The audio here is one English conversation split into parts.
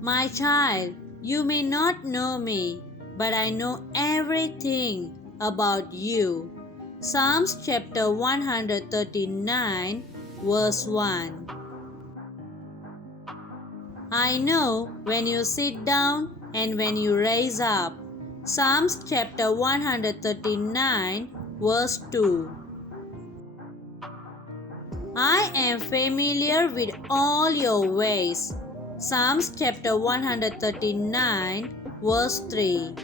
My child, you may not know me, but I know everything about you. Psalms chapter 139, verse 1. I know when you sit down and when you raise up. Psalms chapter 139, verse 2. I am familiar with all your ways. Psalms chapter 139, verse 3.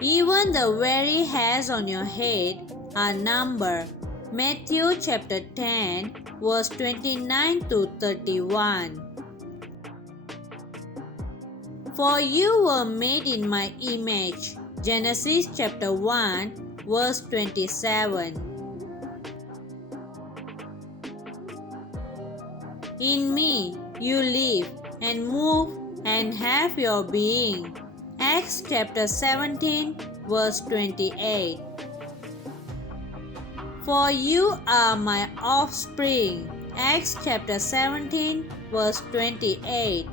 Even the very hairs on your head are numbered. Matthew chapter 10, verse 29 to 31. For you were made in my image. Genesis chapter 1, verse 27. In me you live and move and have your being. Acts chapter 17, verse 28. For you are my offspring. Acts chapter 17, verse 28.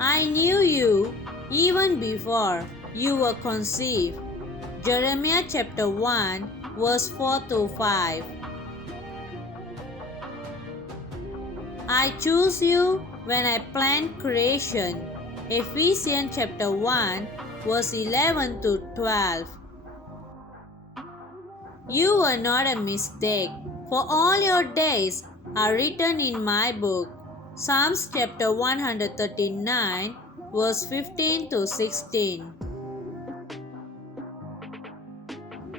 I knew you even before you were conceived. Jeremiah chapter 1, verse 4 to 5. I chose you when I planned creation. Ephesians chapter 1, verse 11 to 12. You were not a mistake, for all your days are written in my book. Psalms chapter 139, verse 15 to 16.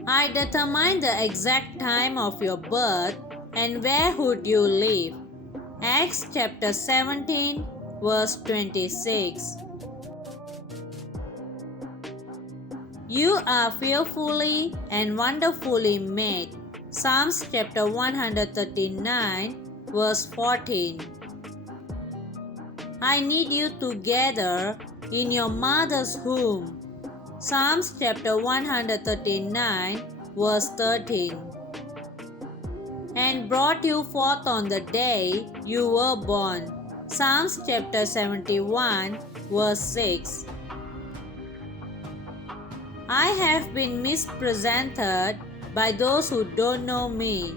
I determined the exact time of your birth and where would you live. Acts chapter 17, verse 26. You are fearfully and wonderfully made. Psalms chapter 139, verse 14. I knit you together in your mother's womb. Psalms chapter 139, verse 13. And brought you forth on the day you were born. Psalms chapter 71, verse 6. I have been misrepresented by those who don't know me.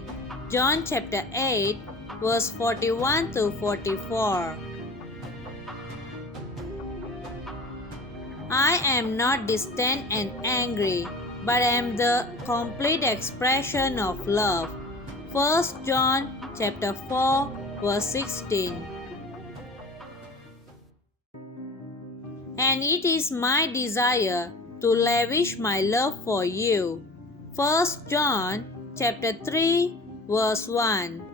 John chapter 8, verse 41 to 44. I am not distant and angry, but am the complete expression of love. 1 John chapter 4, verse 16. And it is my desire to lavish my love for you. 1 John chapter 3, verse 1.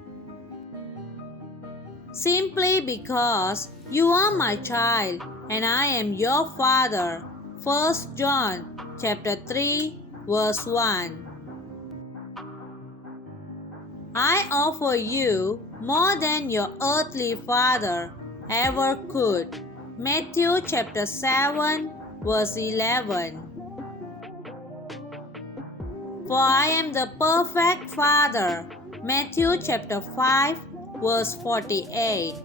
Simply because you are my child and I am your father. 1 John chapter 3, verse 1. I offer you more than your earthly father ever could. Matthew chapter 7, verse 11. For I am the perfect father. Matthew chapter 5, verse 48.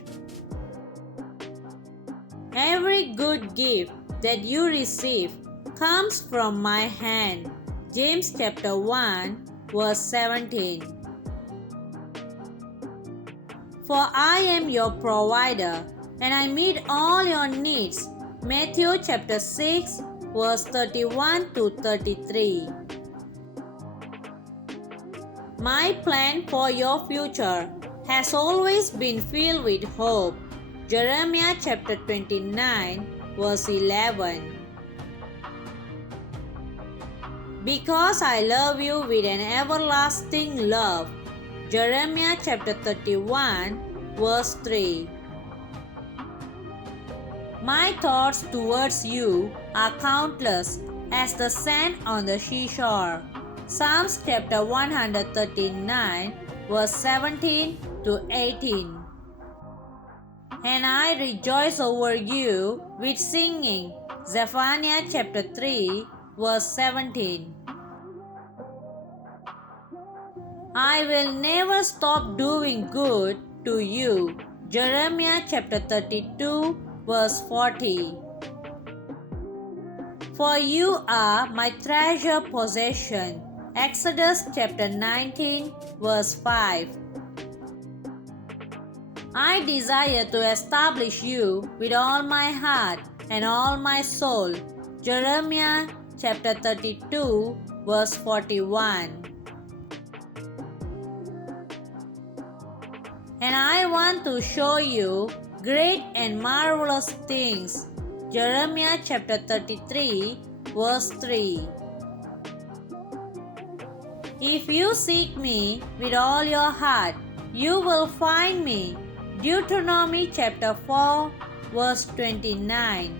Every good gift that you receive comes from my hand. James chapter 1, verse 17. For I am your provider, and I meet all your needs. Matthew chapter 6, verse 31 to 33. My plan for your future has always been filled with hope. Jeremiah chapter 29, verse 11. Because I love you with an everlasting love. Jeremiah chapter 31, verse 3. My thoughts towards you are countless as the sand on the seashore. Psalms chapter 139, verse 17 to 18. And I rejoice over you with singing. Zephaniah chapter 3, verse 17. I will never stop doing good to you. Jeremiah chapter 32 verse 40. For you are my treasured possession. Exodus chapter 19 verse 5. I desire to establish you with all my heart and all my soul. Jeremiah chapter 32 verse 41. And I want to show you great and marvelous things. Jeremiah chapter 33 verse 3. If you seek me with all your heart, you will find me. Deuteronomy chapter 4 verse 29.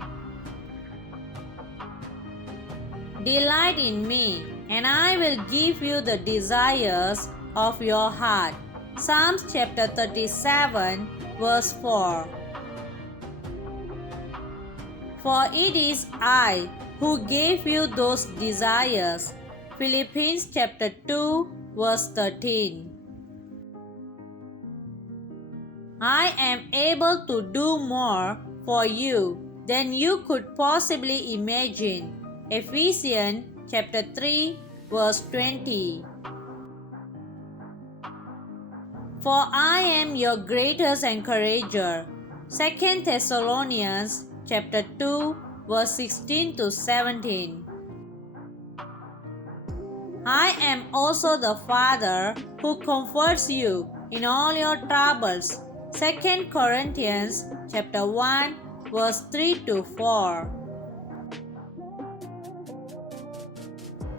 Delight in me, and I will give you the desires of your heart. Psalms chapter 37 verse 4. For it is I who gave you those desires. Philippians chapter 2 verse 13. I am able to do more for you than you could possibly imagine. Ephesians chapter 3 verse 20. For I am your greatest encourager. 2 Thessalonians chapter 2 verse 16 to 17. I am also the Father who comforts you in all your troubles. 2 Corinthians chapter 1 verse 3 to 4.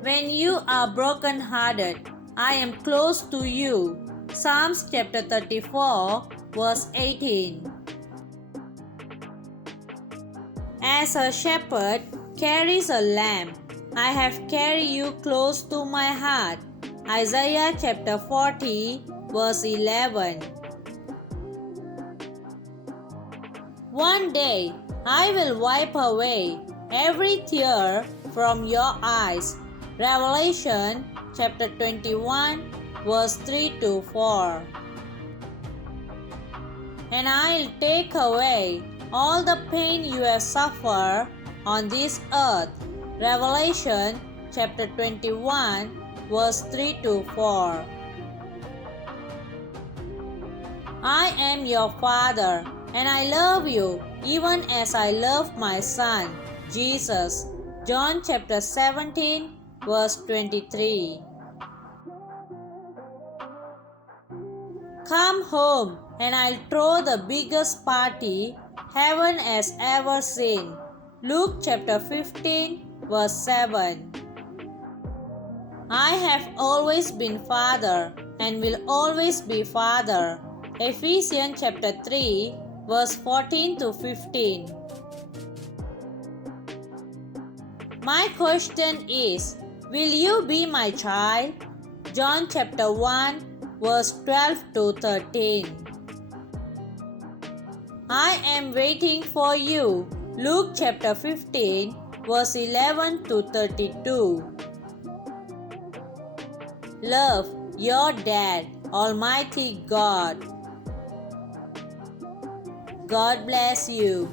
When you are broken-hearted, I am close to you. Psalms chapter 34 verse 18. As a shepherd carries a lamb, I have carried you close to my heart. Isaiah chapter 40 verse 11. One day I will wipe away every tear from your eyes. Revelation chapter 21 verse 3 to 4. And I'll take away all the pain you have suffered on this earth. Revelation chapter 21 verse 3 to 4. I am your Father, and I love you even as I love my Son, Jesus. John chapter 17 verse 23. Come home and I'll throw the biggest party heaven has ever seen. Luke chapter 15 verse 7. I have always been Father and will always be Father. Ephesians chapter 3 verse 14 to 15. My question is, will you be my child? John chapter 1 verse 12 to 13. I am waiting for you. Luke chapter 15 verse 11 to 32. Love your dad, Almighty God. God bless you.